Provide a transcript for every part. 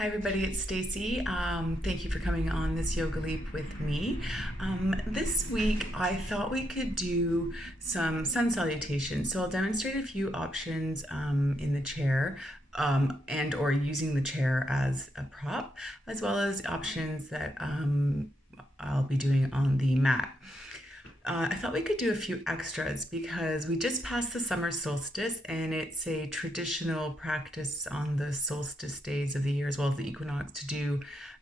Hi everybody, it's Stacy. Thank you for coming on this yoga leap with me. This week I thought we could do some sun salutations. So I'll demonstrate a few options in the chair and or using the chair as a prop, as well as options that I'll be doing on the mat. I thought we could do a few extras because we just passed the summer solstice and it's a traditional practice on the solstice days of the year as well as the equinox to do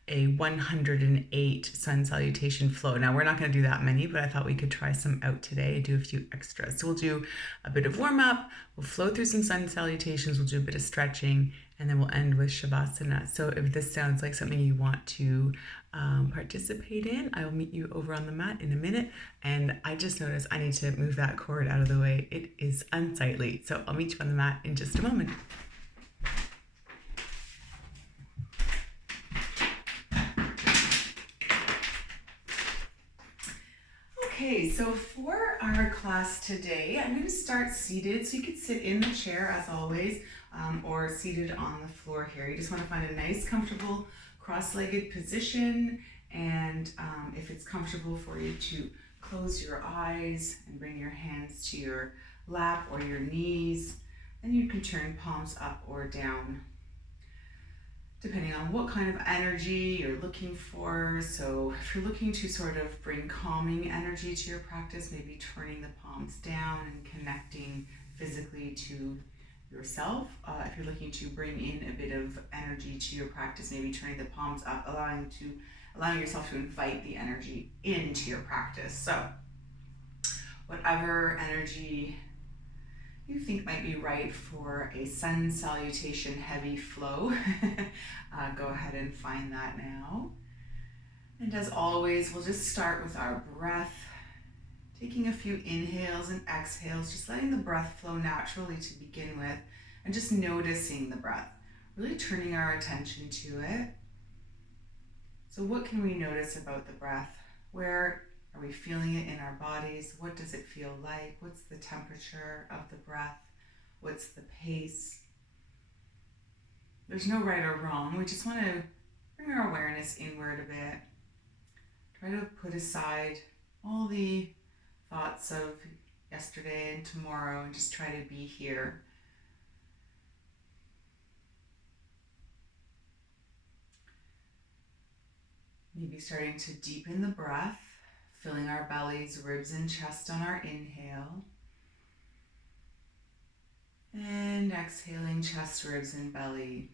a 108 sun salutation flow. Now, we're not going to do that many, but I thought we could try some out today and do a few extras. So we'll do a bit of warm up, we'll flow through some sun salutations, we'll do a bit of stretching, and then we'll end with Shavasana. So if this sounds like something you want to participate in, I will meet you over on the mat in a minute. And I just noticed I need to move that cord out of the way. It is unsightly. So I'll meet you on the mat in just a moment. Okay, so for our class today, I'm going to start seated. So you could sit in the chair as always, or seated on the floor here. You just want to find a nice, comfortable, cross-legged position. And if it's comfortable for you to close your eyes and bring your hands to your lap or your knees, then you can turn palms up or down, depending on what kind of energy you're looking for. So if you're looking to sort of bring calming energy to your practice, maybe turning the palms down and connecting physically to yourself. If you're looking to bring in a bit of energy to your practice, maybe turning the palms up, allowing yourself to invite the energy into your practice. So whatever energy you think might be right for a sun salutation heavy flow, go ahead and find that now. And as always, we'll just start with our breath, taking a few inhales and exhales, just letting the breath flow naturally to begin with, and just noticing the breath, really turning our attention to it. So what can we notice about the breath? Where are we feeling it in our bodies? What does it feel like? What's the temperature of the breath? What's the pace? There's no right or wrong. We just want to bring our awareness inward a bit. Try to put aside all the thoughts of yesterday and tomorrow and just try to be here. Maybe starting to deepen the breath, filling our bellies, ribs and chest on our inhale. And exhaling, chest, ribs, and belly.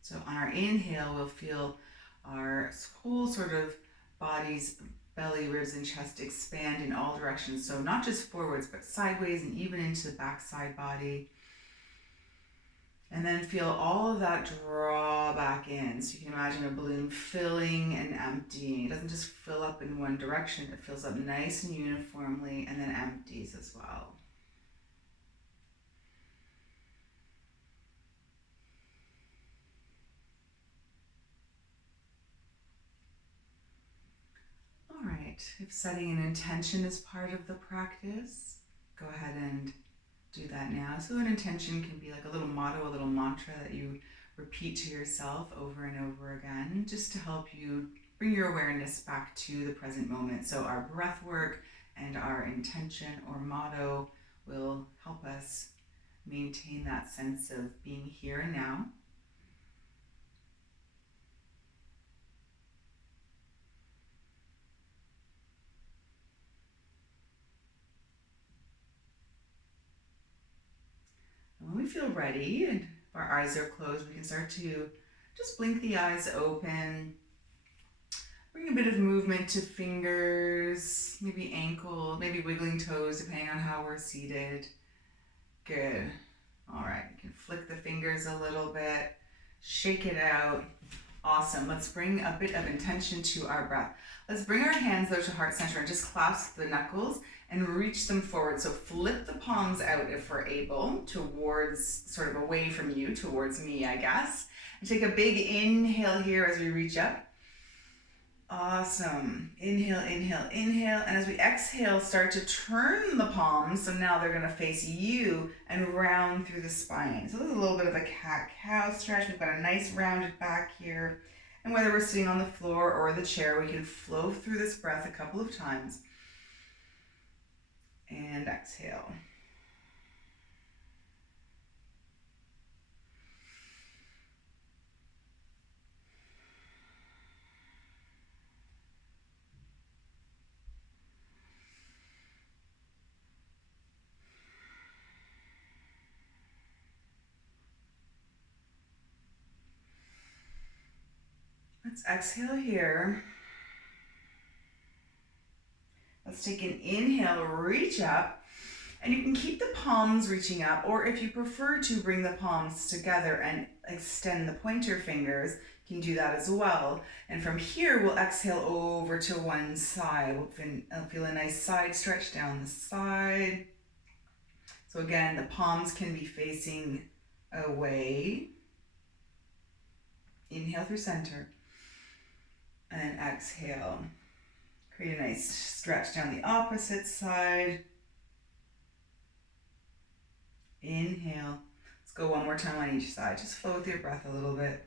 So on our inhale, we'll feel our whole sort of body's belly, ribs, and chest expand in all directions. So not just forwards, but sideways and even into the backside body. And then feel all of that draw back in. So you can imagine a balloon filling and emptying. It doesn't just fill up in one direction. It fills up nice and uniformly and then empties as well. All right, if setting an intention is part of the practice, go ahead and do that now. So an intention can be like a little motto, a little mantra that you repeat to yourself over and over again, just to help you bring your awareness back to the present moment. So our breath work and our intention or motto will help us maintain that sense of being here and now. And when we feel ready and if our eyes are closed, we can start to just blink the eyes open. Bring a bit of movement to fingers, maybe ankle, maybe wiggling toes, depending on how we're seated. Good. All right, you can flick the fingers a little bit, shake it out. Awesome. Let's bring a bit of intention to our breath. Let's bring our hands though to heart center and just clasp the knuckles and reach them forward. So flip the palms out if we're able, towards, sort of away from you, towards me, I guess. And take a big inhale here as we reach up. Awesome. Inhale, inhale, inhale. And as we exhale, start to turn the palms. So now they're going to face you and round through the spine. So this is a little bit of a cat-cow stretch. We've got a nice rounded back here. And whether we're sitting on the floor or the chair, we can flow through this breath a couple of times. And exhale. Let's exhale here. Let's take an inhale, reach up, and you can keep the palms reaching up, or if you prefer to bring the palms together and extend the pointer fingers, you can do that as well. And from here, we'll exhale over to one side. We'll feel a nice side stretch down the side. So again, the palms can be facing away. Inhale through center. And exhale. Create a nice stretch down the opposite side. Inhale. Let's go one more time on each side. Just flow with your breath a little bit.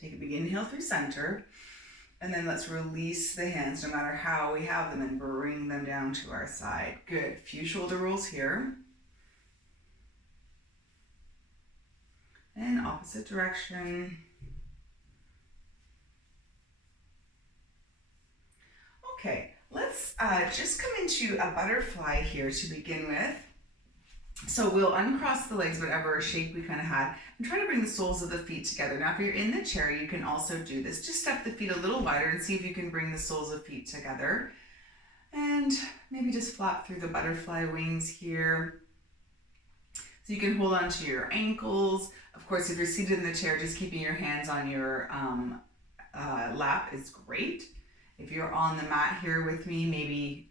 Take a big inhale through center. And then let's release the hands no matter how we have them and bring them down to our side. Good. Few shoulder rolls here. And opposite direction. Okay, let's just come into a butterfly here to begin with. So we'll uncross the legs, whatever shape we kind of had, and try to bring the soles of the feet together. Now, if you're in the chair, you can also do this. Just step the feet a little wider and see if you can bring the soles of feet together. And maybe just flap through the butterfly wings here. So you can hold on to your ankles. Of course, if you're seated in the chair, just keeping your hands on your lap is great. If you're on the mat here with me, maybe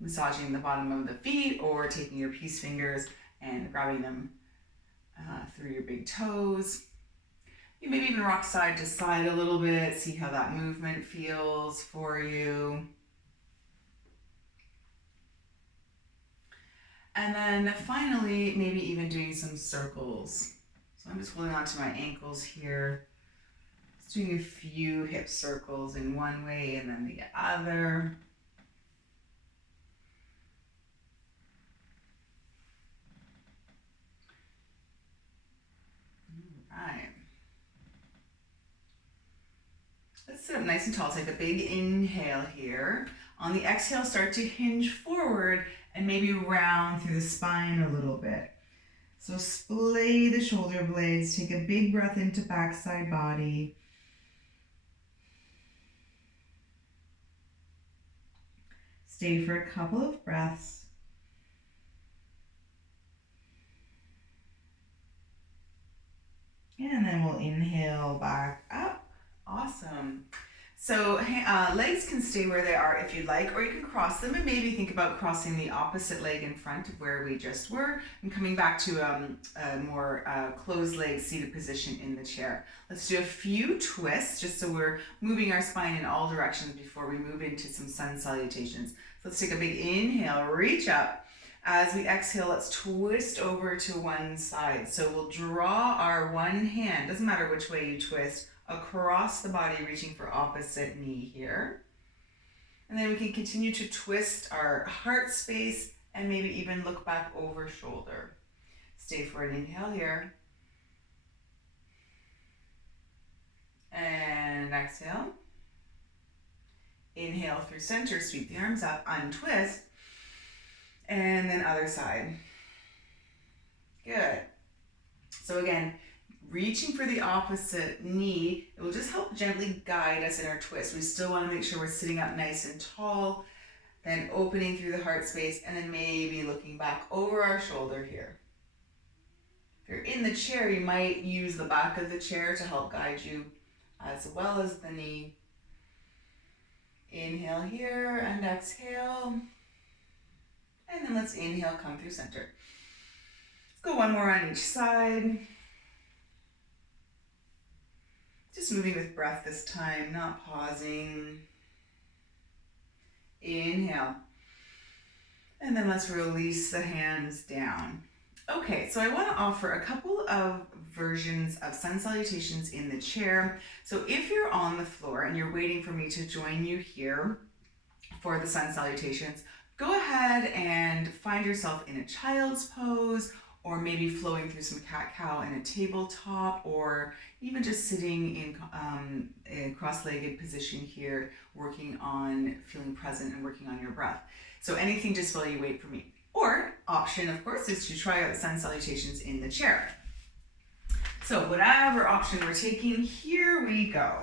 massaging the bottom of the feet or taking your peace fingers and grabbing them through your big toes. You maybe even rock side to side a little bit, see how that movement feels for you. And then finally, maybe even doing some circles. So I'm just holding on to my ankles here. Just doing a few hip circles in one way and then the other. All right. Let's sit up nice and tall. Take a big inhale here. On the exhale, start to hinge forward and maybe round through the spine a little bit. So splay the shoulder blades. Take a big breath into backside body. Stay for a couple of breaths. And then we'll inhale back up. Awesome. So legs can stay where they are if you'd like, or you can cross them and maybe think about crossing the opposite leg in front of where we just were and coming back to a more closed leg seated position in the chair. Let's do a few twists just so we're moving our spine in all directions before we move into some sun salutations. So let's take a big inhale, reach up. As we exhale, let's twist over to one side. So we'll draw our one hand, doesn't matter which way you twist, across the body, reaching for opposite knee here. And then we can continue to twist our heart space and maybe even look back over shoulder. Stay for an inhale here. And exhale. Inhale through center, sweep the arms up, untwist. And then other side. Good. So again, reaching for the opposite knee, it will just help gently guide us in our twist. We still want to make sure we're sitting up nice and tall, then opening through the heart space, and then maybe looking back over our shoulder here. If you're in the chair, you might use the back of the chair to help guide you as well as the knee. Inhale here and exhale. And then let's inhale, come through center. Let's go one more on each side. Just moving with breath this time, not pausing. Inhale. And then let's release the hands down. Okay, so I want to offer a couple of versions of sun salutations in the chair. So if you're on the floor and you're waiting for me to join you here for the sun salutations, go ahead and find yourself in a child's pose, or maybe flowing through some cat-cow in a tabletop, or even just sitting in a cross-legged position here, working on feeling present and working on your breath. So anything just while you wait for me. Or option, of course, is to try out sun salutations in the chair. So whatever option we're taking, here we go.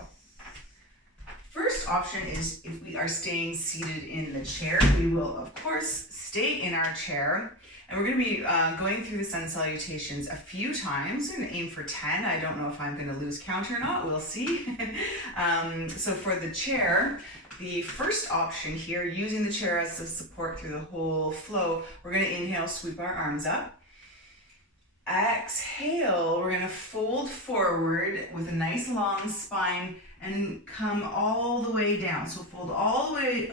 First option is if we are staying seated in the chair, we will, of course, stay in our chair. And we're going to be going through the sun salutations a few times. I'm going to aim for 10. I don't know if I'm going to lose count or not. We'll see. So for the chair, the first option here, using the chair as a support through the whole flow, we're going to inhale, sweep our arms up. Exhale, we're going to fold forward with a nice long spine and come all the way down. So fold all the way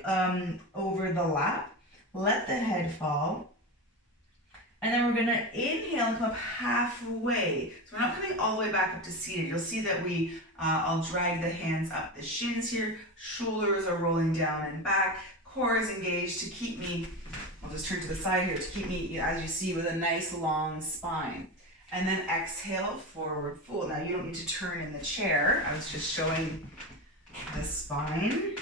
over the lap. Let the head fall. And then we're going to inhale and come up halfway. So we're not coming all the way back up to seated. You'll see that I'll drag the hands up the shins here. Shoulders are rolling down and back. Core is engaged to keep me, I'll just turn to the side here, to keep me, as you see, with a nice long spine. And then exhale, forward fold. Now you don't need to turn in the chair. I was just showing the spine.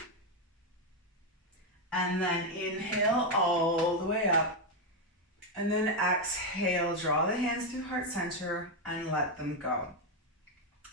And then inhale all the way up. And then exhale, draw the hands through heart center and let them go.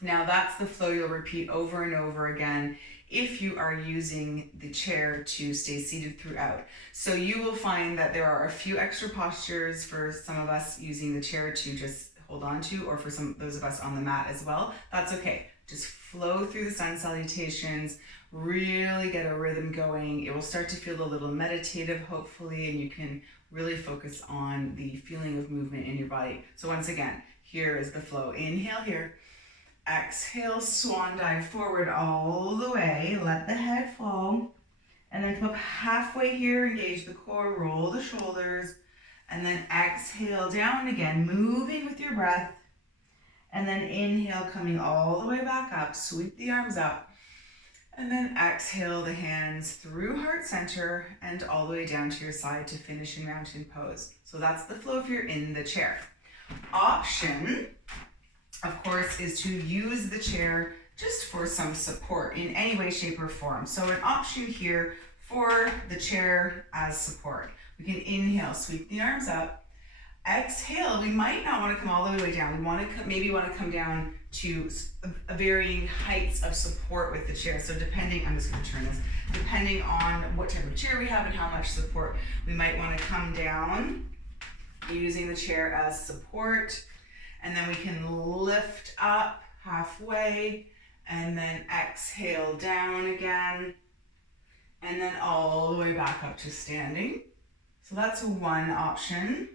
Now that's the flow you'll repeat over and over again if you are using the chair to stay seated throughout. So you will find that there are a few extra postures for some of us using the chair to just hold on to, or for those of us on the mat as well. That's okay. Just flow through the sun salutations, really get a rhythm going. It will start to feel a little meditative, hopefully, and you can really focus on the feeling of movement in your body. So once again, here is the flow. Inhale here. Exhale, swan dive forward all the way. Let the head fall. And then come up halfway here, engage the core, roll the shoulders. And then exhale down again, moving with your breath. And then inhale, coming all the way back up. Sweep the arms up. And then exhale the hands through heart center and all the way down to your side to finish in mountain pose. So that's the flow if you're in the chair. Option, of course, is to use the chair just for some support in any way, shape, or form. So an option here for the chair as support. We can inhale, sweep the arms up. Exhale, we might not want to come all the way down. We maybe want to come down to varying heights of support with the chair. So depending, I'm just going to turn this, depending on what type of chair we have and how much support, we might want to come down using the chair as support. And then we can lift up halfway and then exhale down again. And then all the way back up to standing. So that's one option.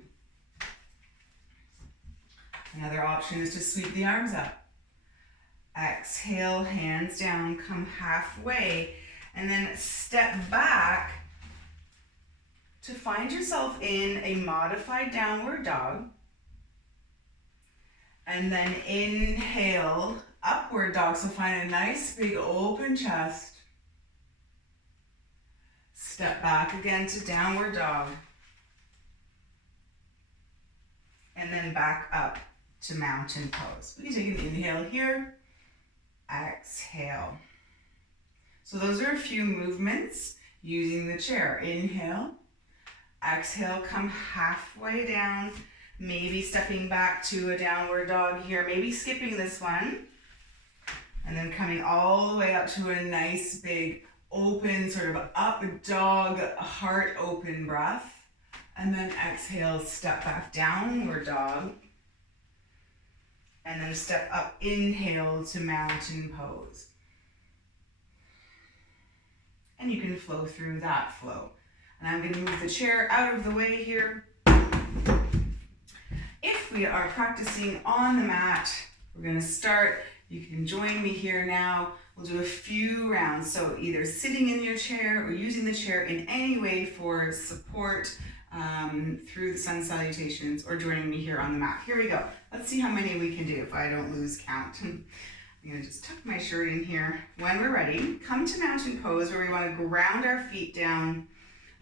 Another option is to sweep the arms up. Exhale, hands down, come halfway, and then step back to find yourself in a modified downward dog. And then inhale, upward dog. So find a nice big open chest. Step back again to downward dog. And then back up to mountain pose. We can take an inhale here. Exhale. So those are a few movements using the chair. Inhale. Exhale, come halfway down. Maybe stepping back to a downward dog here. Maybe skipping this one. And then coming all the way up to a nice big open sort of up dog, heart open breath. And then exhale, step back, downward dog. And then step up, inhale to mountain pose. And you can flow through that flow. And I'm going to move the chair out of the way here. If we are practicing on the mat, we're going to start. You can join me here now. We'll do a few rounds. So either sitting in your chair or using the chair in any way for support through the sun salutations, or joining me here on the mat. Here we go. Let's see how many we can do if I don't lose count. I'm going to just tuck my shirt in here. When we're ready, come to mountain pose where we want to ground our feet down.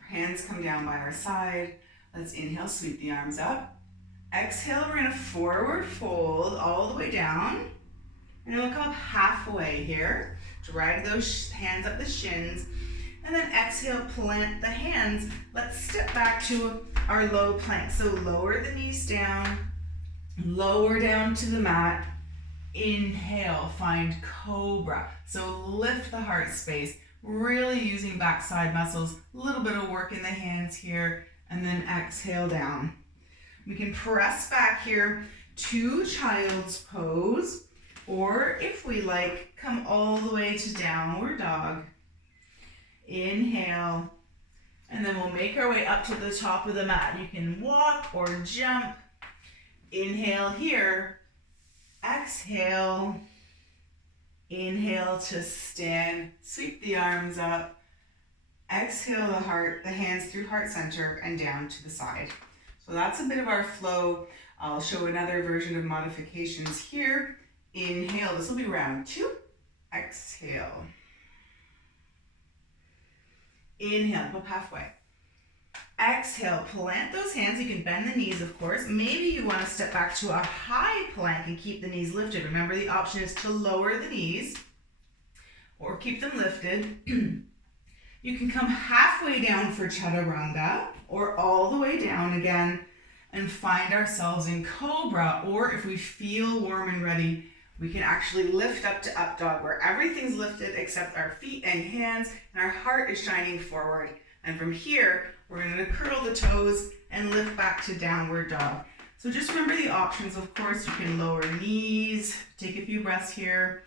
Our hands come down by our side. Let's inhale, sweep the arms up. Exhale, we're going to forward fold all the way down. And then we'll come up halfway here. Drag those hands up the shins. And then exhale, plant the hands. Let's step back to our low plank. So lower the knees down, lower down to the mat. Inhale, find cobra. So lift the heart space, really using backside muscles. A little bit of work in the hands here. And then exhale down. We can press back here to child's pose. Or if we like, come all the way to downward dog. Inhale, and then we'll make our way up to the top of the mat. You can walk or jump. Inhale here, exhale, inhale to stand, sweep the arms up, exhale the hands through heart center and down to the side. So that's a bit of our flow. I'll show another version of modifications here. Inhale, this will be round 2, exhale. Inhale, go halfway. Exhale, plant those hands. You can bend the knees, of course. Maybe you want to step back to a high plank and keep the knees lifted. Remember, the option is to lower the knees or keep them lifted. You can come halfway down for chaturanga or all the way down again and find ourselves in cobra. Or if we feel warm and ready, we can actually lift up to up dog where everything's lifted except our feet and hands and our heart is shining forward. And from here, we're going to curl the toes and lift back to downward dog. So just remember the options. Of course, you can lower knees, take a few breaths here.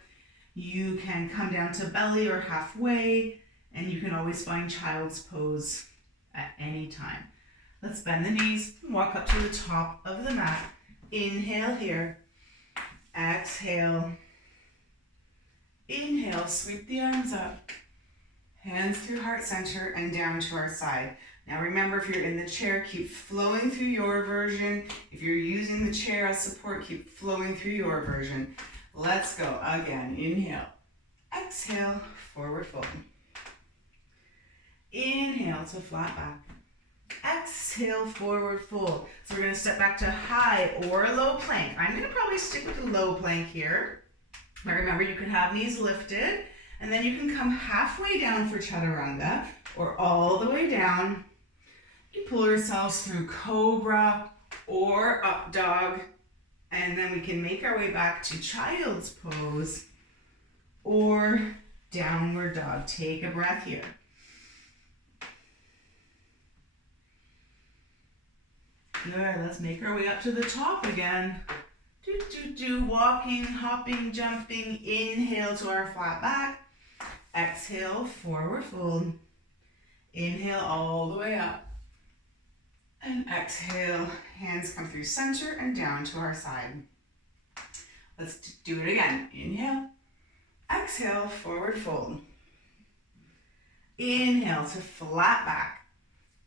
You can come down to belly or halfway, and you can always find child's pose at any time. Let's bend the knees and walk up to the top of the mat. Inhale here. Exhale. Inhale, sweep the arms up. Hands through heart center and down to our side. Now remember, if you're in the chair, keep flowing through your version. If you're using the chair as support, keep flowing through your version. Let's go again. Inhale. Exhale, forward fold. Inhale to flat back. Exhale, forward fold. So we're going to step back to high or low plank. I'm going to probably stick with the low plank here. But remember, you can have knees lifted, and then you can come halfway down for chaturanga or all the way down. You pull yourselves through cobra or up dog, and then we can make our way back to child's pose or downward dog. Take a breath here. Good, let's make our way up to the top again. Walking, hopping, jumping. Inhale to our flat back. Exhale, forward fold. Inhale all the way up. And exhale, hands come through center and down to our side. Let's do it again. Inhale. Exhale, forward fold. Inhale to flat back.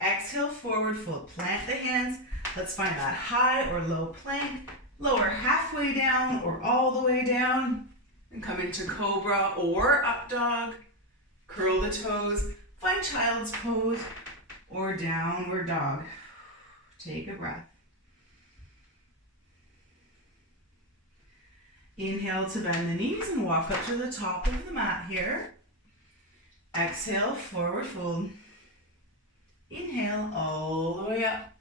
Exhale, forward fold. Plant the hands. Let's find that high or low plank. Lower halfway down or all the way down. And come into cobra or up dog. Curl the toes. Find child's pose or downward dog. Take a breath. Inhale to bend the knees and walk up to the top of the mat here. Exhale, forward fold. Inhale all the way up.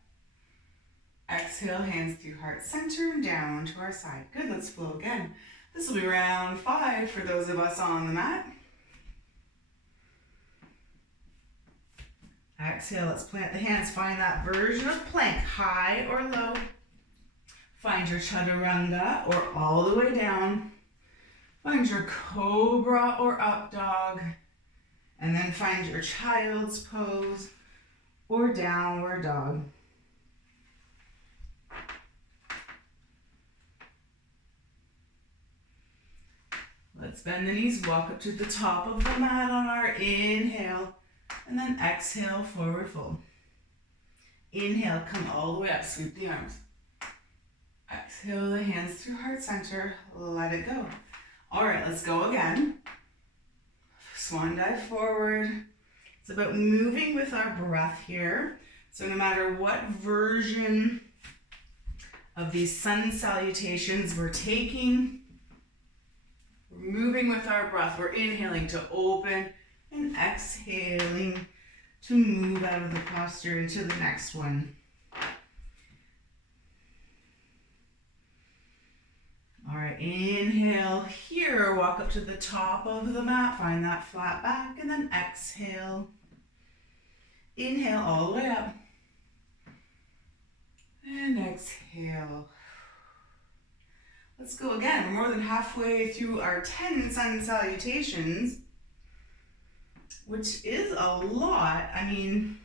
Exhale, hands through heart center and down to our side. Good, let's flow again. This will be round 5 for those of us on the mat. Exhale, let's plant the hands. Find that version of plank, high or low. Find your chaturanga or all the way down. Find your cobra or up dog. And then find your child's pose or downward dog. Let's bend the knees, walk up to the top of the mat on our inhale, and then exhale, forward fold. Inhale, come all the way up, sweep the arms. Exhale the hands through heart center, let it go. All right, let's go again. Swan dive forward. It's about moving with our breath here. So no matter what version of these sun salutations we're taking, we're moving with our breath. We're inhaling to open and exhaling to move out of the posture into the next one. All right, inhale here, walk up to the top of the mat, find that flat back, and then exhale. Inhale all the way up. And exhale. Let's go again. We're more than halfway through our 10 sun salutations, which is a lot. I mean,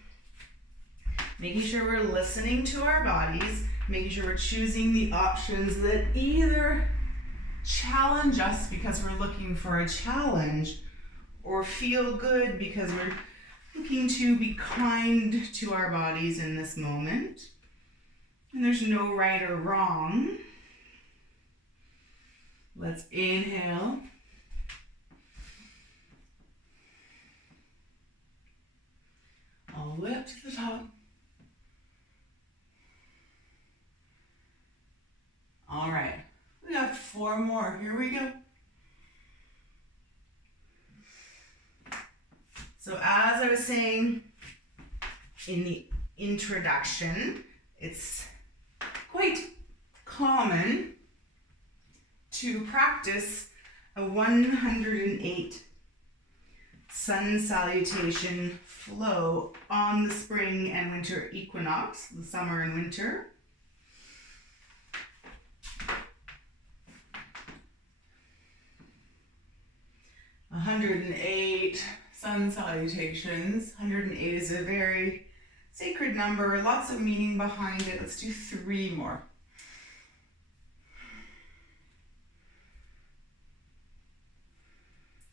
making sure we're listening to our bodies, making sure we're choosing the options that either challenge us because we're looking for a challenge, or feel good because we're looking to be kind to our bodies in this moment. And there's no right or wrong. Let's inhale. All the way up to the top. All right, we got 4 more. Here we go. So as I was saying in the introduction, it's quite common to practice a 108 sun salutation flow on the spring and winter equinox, the summer and winter. A 108 sun salutations. 108 is a very sacred number, lots of meaning behind it. Let's do 3 more.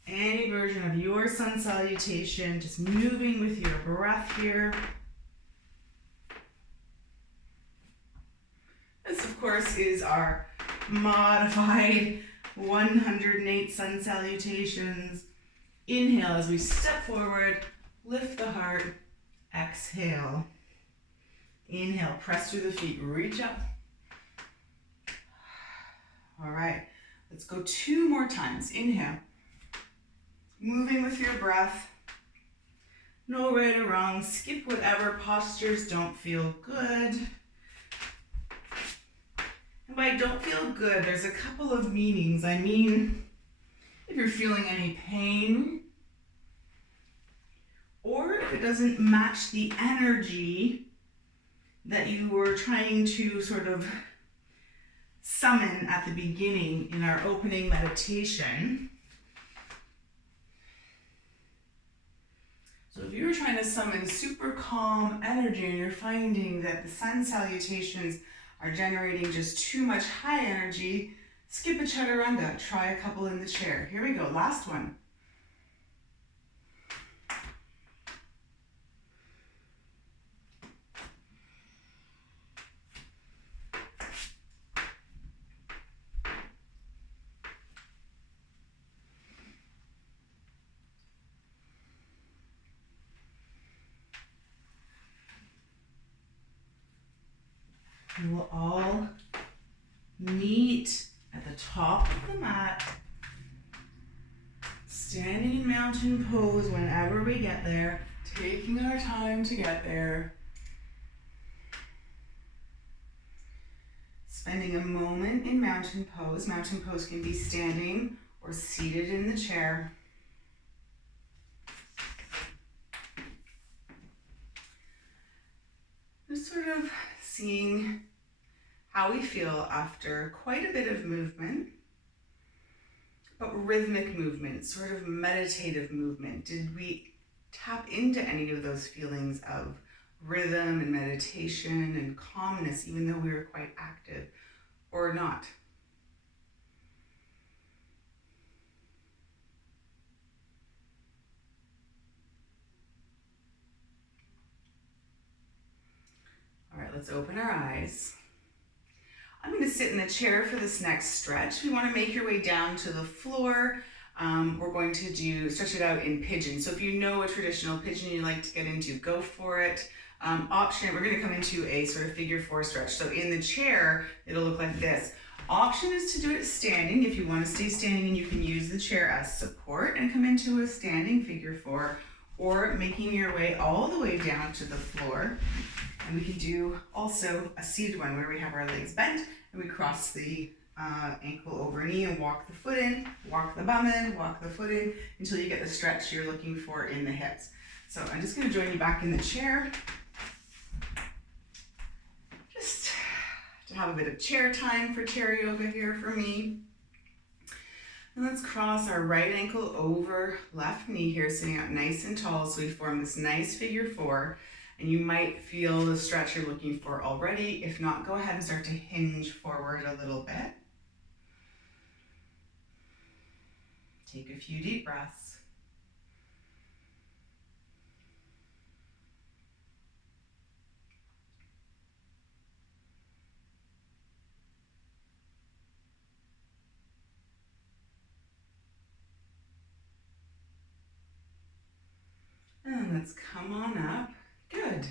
Any version of your sun salutation, just moving with your breath here. This, of course, is our modified 108 sun salutations. Inhale as we step forward, lift the heart, exhale. Inhale, press through the feet, reach up. All right, let's go 2 more times. Inhale. Moving with your breath. No right or wrong. Skip whatever postures don't feel good. And by don't feel good, there's a couple of meanings. I mean, if you're feeling any pain, or if it doesn't match the energy that you were trying to sort of summon at the beginning in our opening meditation. So if you're trying to summon super calm energy and you're finding that the sun salutations are generating just too much high energy, skip a chaturanga, try a couple in the chair. Here we go, last one. We will all meet at the top of the mat, standing in mountain pose whenever we get there, taking our time to get there. Spending a moment in mountain pose. Mountain pose can be standing or seated in the chair. Just sort of seeing how we feel after quite a bit of movement, but rhythmic movement, sort of meditative movement. Did we tap into any of those feelings of rhythm and meditation and calmness, even though we were quite active, or not? Let's open our eyes. I'm going to sit in the chair for this next stretch. We want to make your way down to the floor. We're going to stretch it out in pigeon. So if you know a traditional pigeon you like to get into, go for it. Option, we're going to come into a sort of figure 4 stretch. So in the chair, it'll look like this. Option is to do it standing. If you want to stay standing, and you can use the chair as support and come into a standing figure 4, or making your way all the way down to the floor. And we can do also a seated one where we have our legs bent and we cross the ankle over knee and walk the foot in, walk the bum in, walk the foot in until you get the stretch you're looking for in the hips. So I'm just going to join you back in the chair. Just to have a bit of chair time for chair yoga here for me. And let's cross our right ankle over left knee here, sitting up nice and tall so we form this nice figure 4. And you might feel the stretch you're looking for already. If not, go ahead and start to hinge forward a little bit. Take a few deep breaths. And let's come on up. Good.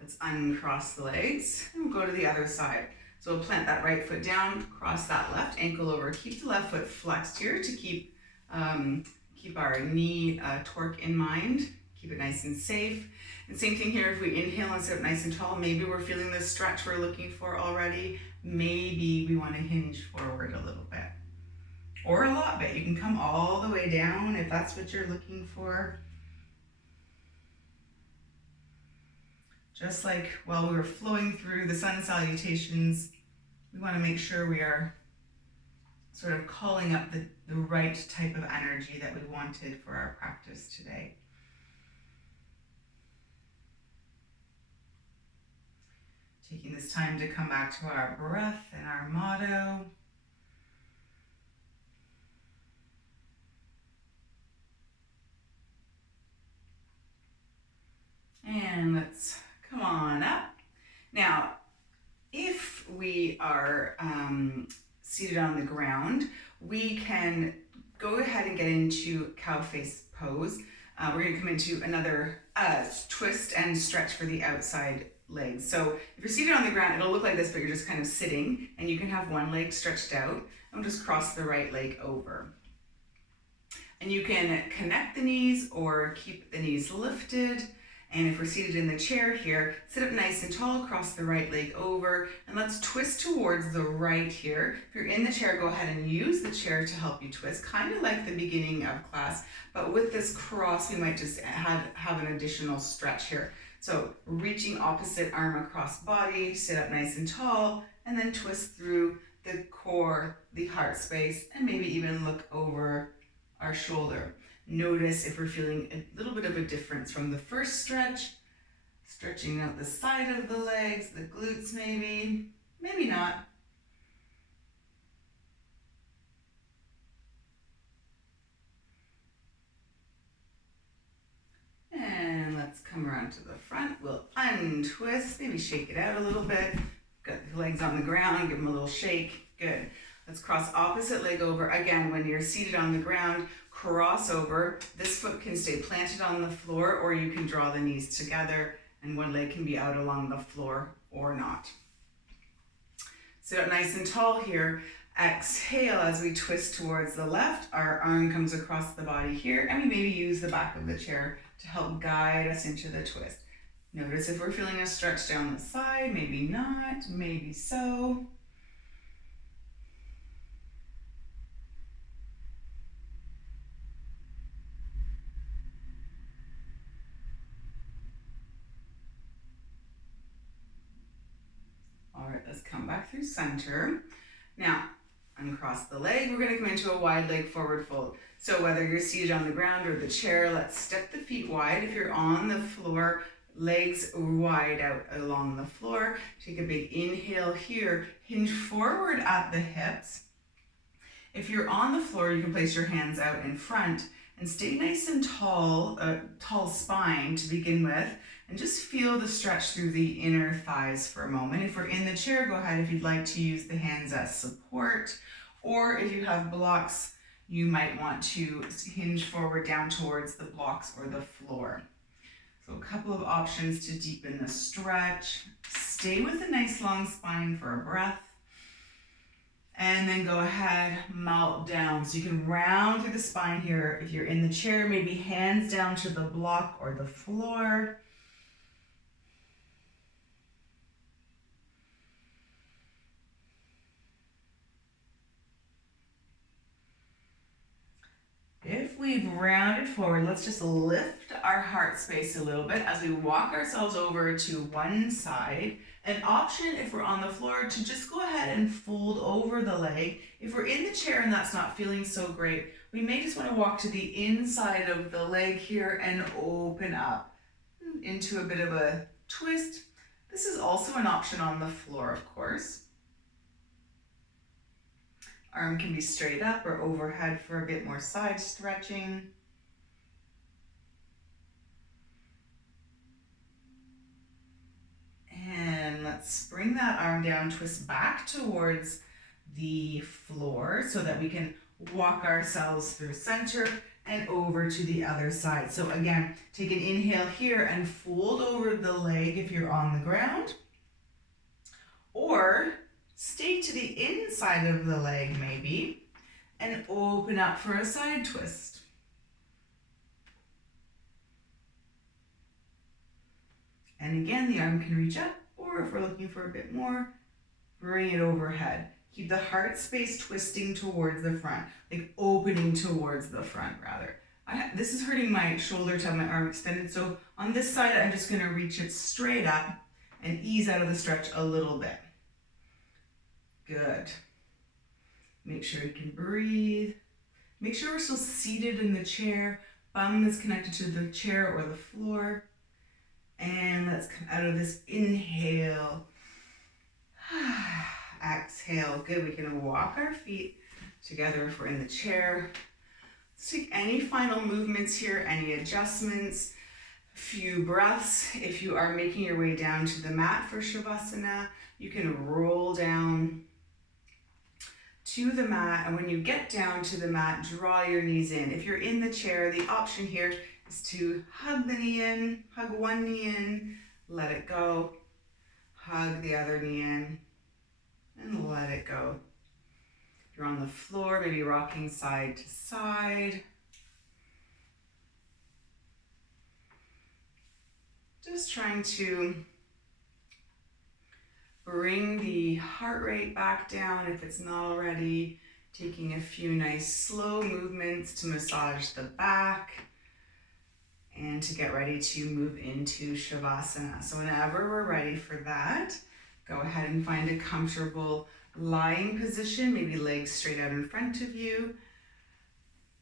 Let's uncross the legs and we'll go to the other side. So we'll plant that right foot down, cross that left ankle over, keep the left foot flexed here to keep our knee torque in mind, keep it nice and safe. And same thing here, if we inhale and sit up nice and tall, maybe we're feeling the stretch we're looking for already. Maybe we want to hinge forward a little bit or a lot bit. You can come all the way down if that's what you're looking for. Just like while we were flowing through the sun salutations, we want to make sure we are sort of calling up the right type of energy that we wanted for our practice today. Taking this time to come back to our breath and our motto. And let's come on up. Now, if we are seated on the ground, we can go ahead and get into cow face pose. We're going to come into another twist and stretch for the outside legs. So if you're seated on the ground, it'll look like this, but you're just kind of sitting, and you can have one leg stretched out and just cross the right leg over. And you can connect the knees or keep the knees lifted. And if we're seated in the chair here, sit up nice and tall, cross the right leg over, and let's twist towards the right here. If you're in the chair, go ahead and use the chair to help you twist, kind of like the beginning of class, but with this cross, we might just have an additional stretch here. So reaching opposite arm across body, sit up nice and tall, and then twist through the core, the heart space, and maybe even look over our shoulder. Notice if we're feeling a little bit of a difference from the first stretch, stretching out the side of the legs, the glutes maybe not. And let's come around to the front. We'll untwist, maybe shake it out a little bit. Got the legs on the ground, give them a little shake. Good. Let's cross opposite leg over. Again, when you're seated on the ground, cross over. This foot can stay planted on the floor, or you can draw the knees together and one leg can be out along the floor or not. Sit up nice and tall here. Exhale as we twist towards the left. Our arm comes across the body here, and we maybe use the back of the chair to help guide us into the twist. Notice if we're feeling a stretch down the side, maybe not, maybe so. All right, let's come back through center. Now, uncross the leg. We're going to come into a wide leg forward fold. So whether you're seated on the ground or the chair, let's step the feet wide. If you're on the floor, legs wide out along the floor. Take a big inhale here. Hinge forward at the hips. If you're on the floor, you can place your hands out in front and stay nice and tall, tall spine to begin with. And just feel the stretch through the inner thighs for a moment. If we're in the chair, go ahead if you'd like to use the hands as support, or if you have blocks, you might want to hinge forward down towards the blocks or the floor. So a couple of options to deepen the stretch. Stay with a nice long spine for a breath. And then go ahead, melt down. So you can round through the spine here. If you're in the chair, maybe hands down to the block or the floor. If we've rounded forward, let's just lift our heart space a little bit as we walk ourselves over to one side. An option, if we're on the floor, to just go ahead and fold over the leg. If we're in the chair and that's not feeling so great, we may just want to walk to the inside of the leg here and open up into a bit of a twist. This is also an option on the floor, of course. Arm can be straight up or overhead for a bit more side stretching. And let's bring that arm down, twist back towards the floor so that we can walk ourselves through center and over to the other side. So again, take an inhale here and fold over the leg if you're on the ground, or stay to the inside of the leg maybe and open up for a side twist. And again, the arm can reach up, or if we're looking for a bit more, bring it overhead. Keep the heart space twisting towards the front, like opening towards the front rather. This is hurting my shoulder to have my arm extended, so on this side I'm just going to reach it straight up and ease out of the stretch a little bit. Good. Make sure you can breathe. Make sure we're still seated in the chair. Bum is connected to the chair or the floor. And let's come out of this inhale. Exhale. Good. We can walk our feet together if we're in the chair. Let's take any final movements here, any adjustments, a few breaths. If you are making your way down to the mat for Shavasana, you can roll down to the mat, and when you get down to the mat, draw your knees in. If you're in the chair, the option here is to hug the knee in, hug one knee in, let it go, hug the other knee in, and let it go. If you're on the floor, maybe rocking side to side. Just trying to bring the heart rate back down if it's not already. Taking a few nice slow movements to massage the back and to get ready to move into Shavasana. So whenever we're ready for that, go ahead and find a comfortable lying position, maybe legs straight out in front of you,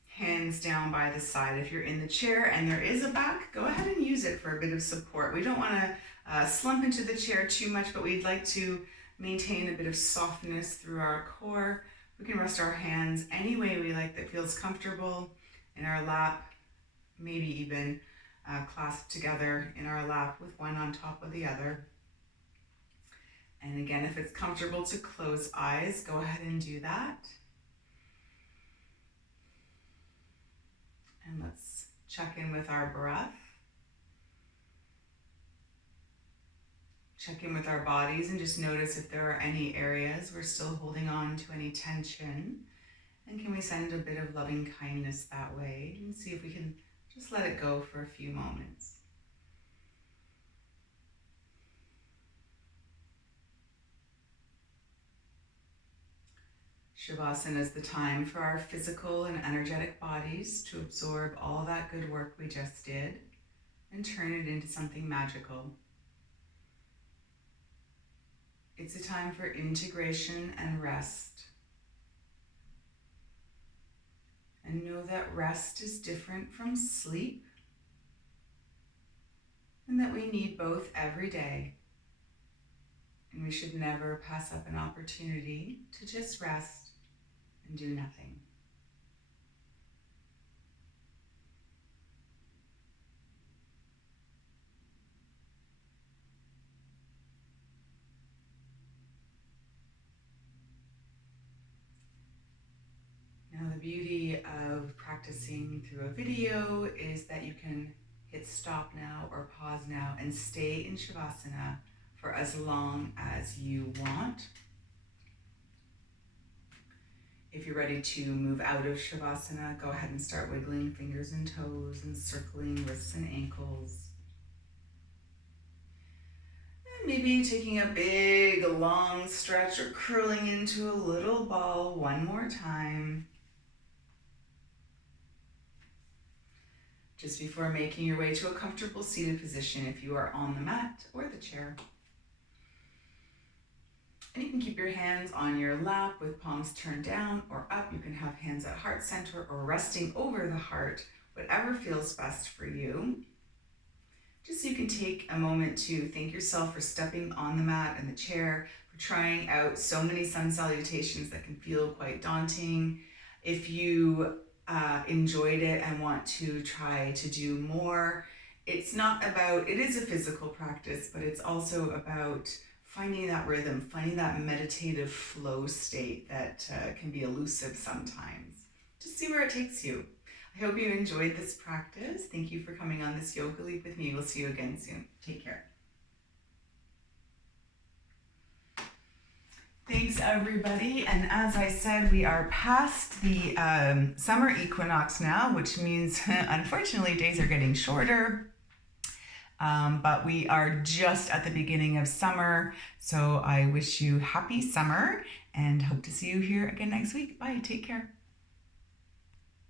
hands down by the side. If you're in the chair and there is a back, go ahead and use it for a bit of support. We don't want to slump into the chair too much, but we'd like to maintain a bit of softness through our core. We can rest our hands any way we like that feels comfortable in our lap, maybe even clasped together in our lap with one on top of the other. And again, if it's comfortable to close eyes, go ahead and do that. And let's check in with our breath. Check in with our bodies and just notice if there are any areas we're still holding on to any tension. And can we send a bit of loving kindness that way and see if we can just let it go for a few moments. Shavasana is the time for our physical and energetic bodies to absorb all that good work we just did and turn it into something magical. It's a time for integration and rest. And know that rest is different from sleep, and that we need both every day. And we should never pass up an opportunity to just rest and do nothing. through a video is that you can hit stop now or pause now and stay in Shavasana for as long as you want. If you're ready to move out of Shavasana, go ahead and start wiggling fingers and toes and circling wrists and ankles. And maybe taking a big, long stretch or curling into a little ball one more time. Just before making your way to a comfortable seated position if you are on the mat or the chair. And you can keep your hands on your lap with palms turned down or up. You can have hands at heart center or resting over the heart, whatever feels best for you. Just so you can take a moment to thank yourself for stepping on the mat and the chair, for trying out so many sun salutations that can feel quite daunting. If you enjoyed it and want to try to do more, it is a physical practice, but it's also about finding that rhythm, finding that meditative flow state that can be elusive sometimes. Just see where it takes you. I hope you enjoyed this practice. Thank you for coming on this yoga leap with me. We'll see you again soon. Take care. Thanks, everybody. And as I said, we are past the summer equinox now, which means, unfortunately, days are getting shorter. But we are just at the beginning of summer. So I wish you happy summer and hope to see you here again next week. Bye. Take care.